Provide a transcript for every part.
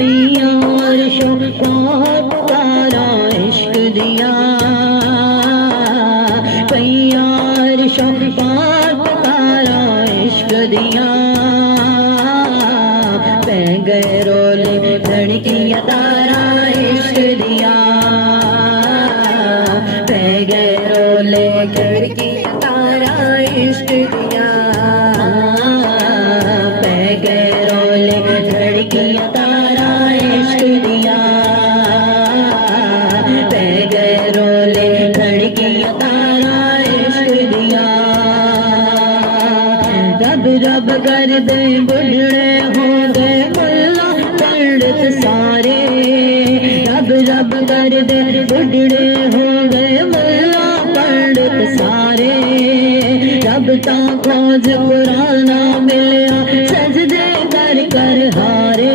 पैयार शौक़ात तारा इश्क दिया, पैयार शौक़ात तारा इश्क दिया, पै गए रोले धड़कियाँ तारा इश्क दिया, पै गए रोले धड़कियाँ तारा इश्क दिया, पै गए रोले धड़कियाँ तारा इश्क दिया, पै गए रोले धड़कियाँ तारा इश्क दिया। रब रब कर दे बुढ़ड़े हो गए मुल्ला पंडित सारे, रब रब कर दे बुढ़ड़े हो गए मुल्ला पंडित सारे, रब ता खोज पुराना मिलया सजदे कर कर हारे,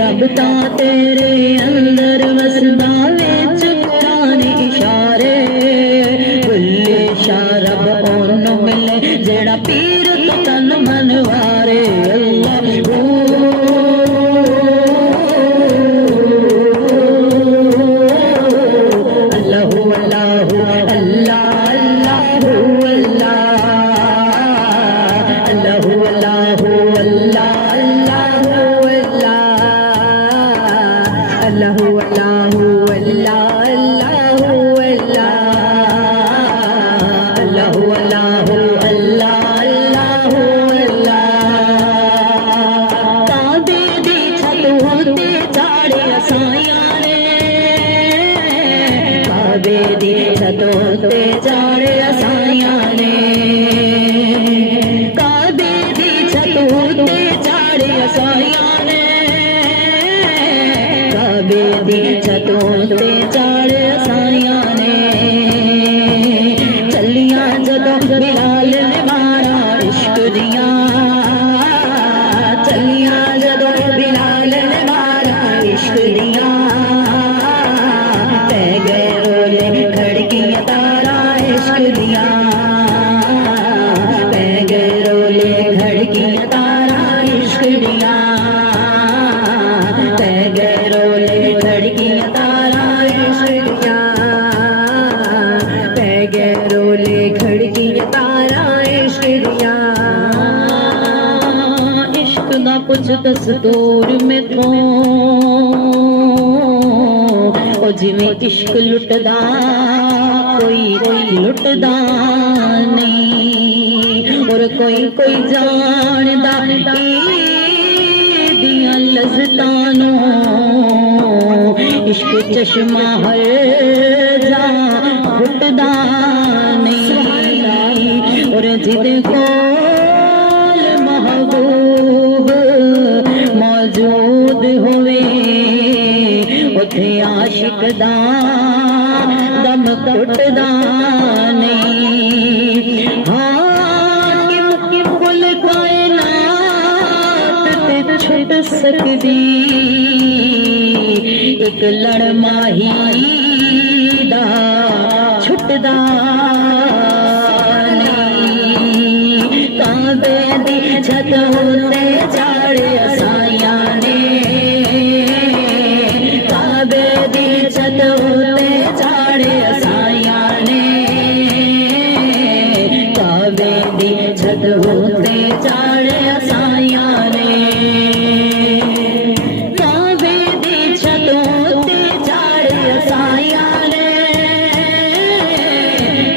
रब ता तेरे अंदर वसदा विच पुराने इशारे, बुल्ले शाह रब ओनू मिले जेड़ा पीर तो तन मन वारे। अल्लाहु अल्लाहु अल्लाह अल्लाहु अल्लाह, अल्लाहु अल्लाहु अल्लाह अल्लाहु अल्लाह, अल्लाहु अल्लाहु अल्लाह अल्लाहु अल्लाह, अल्लाहु अल्लाहु अल्लाह अल्लाहु अल्लाह। काबे दी छत होते चाड़े साया ने, काबे दी छत होते चाड़े साया ने, काबे दी छत होते चाड़े साया ने, काबे दी छत होते चाड़े साया ने, चलिया जदों बिलाल ने मारा इश्क दिया, चलिया जदों बिलाल ने मारा इश्क दिया, पै गए रोले धड़कियाँ तारा इश्क दिया, पै गए रोले धड़कियाँ तारा इश्क दिया, पै गए रोले धड़कियाँ तारा इश्क दिया, पै गए रोले धड़कियाँ तारा इश्क दिया। इश्क दा कुछ दस्तूर में तो ओ जिवें इश्क लुटदा कोई लुटदा नहीं, और कोई कोई जानदा दियां लज़्ज़तां नूं, इश्क चश्मा हर जा घुटदा नहीं, और जिदे कोल महबूब मौजूद होवे उथे आशिक दा दम घुटदा नहीं। हाँ किम कुल कायनात ते छुट सकदी एक लड़ माही दा छुटदा नहीं। काबे दी छत होते चाड़े साया ने, काबे दी छत होते चाड़े साया ने, काबे दी छत होते चाड़े साया ने, काबे दी छत होते चाड़े साया ने,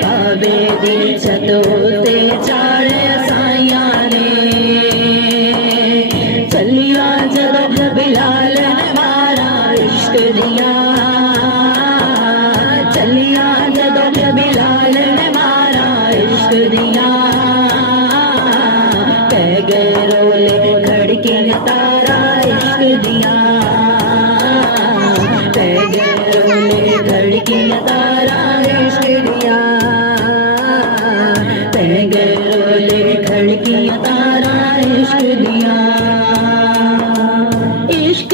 काबे दी छत होते चाड़े साया ने, चलिया जदों बिलाल ने मारा इश्क दिया, चलिया जदों बिलाल ने मारा इश्क दिया, पै गए रोले धड़कियाँ तारा इश्क दिया, पै गए रोले धड़कियाँ तारा इश्क दिया, पै गए रोले धड़कियाँ तारा इश्क दिया, इश्क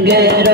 गए